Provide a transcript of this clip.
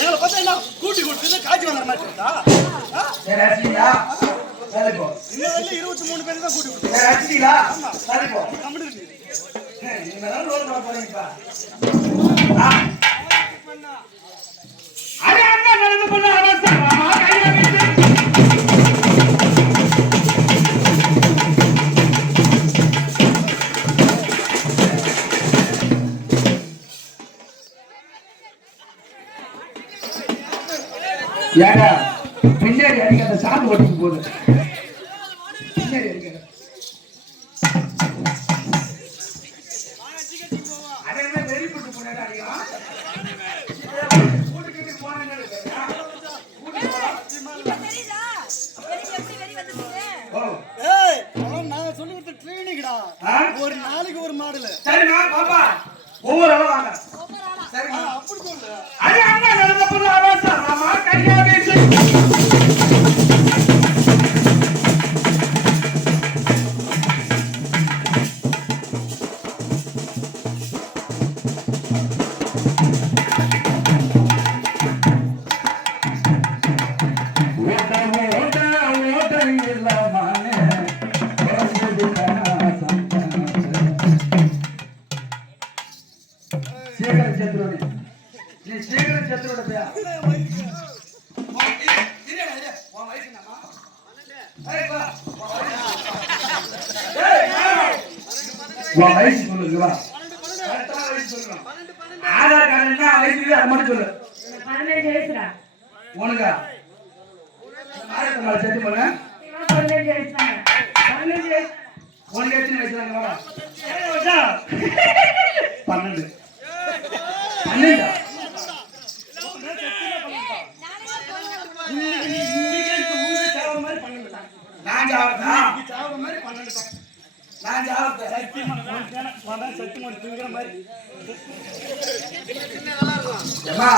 எங்களை பார்த்தா என்ன கூட்டி கொடுத்து காட்சி வந்த மாதிரி இருக்கா? சரி அடிச்சிங்களா? சரி போ. இன்னும் வந்து 23 பேர் தான் கூட்டி கொடுத்து. சரி அடிச்சிங்களா? சரி போ. கம்பெனி இருக்கு. நீங்க தான் ரோல் பண்ண போறீங்கப்பா. அரே அண்ணா நடந்து பண்ண அவசரமா கையில வீட்டு. யாரா பின்னாடி அடிக்க அந்த சாந்து ஓட்டிக்கு போகுது. பின்னாடி அடிக்க அதே வெறி போட்டு போனாடா அடிக்கலாம். கூட்டிட்டு போனாங்க. ஏய் அவன் நான் சொல்லி கொடுத்த ட்ரெயினிங்டா. ஒரு நாளைக்கு ஒரு மாடல். சரிமா பாப்பா ஒவ்வொரு அளவு வாங்க. சரிமா அப்படி சொல்லு. அரே அண்ணா நடந்து பண்ண அவசரமா கையில வீட்டு. ஆதார் கார்டு என்ன வயசு அது மட்டும் சொல்லு. 15 வயசுடா. உனக்கா ஆயிரத்தி நாலு செட்டு பண்ண 15 வயசுதாங்க. 15 வயசு உனக்கு எத்தனை வயசு தாங்க? 12 12 நான் ஜாவதா மாதிரி 12 தான். நான் ஜாவதா சத்தியமா திங்கிற மாதிரி. ஏமா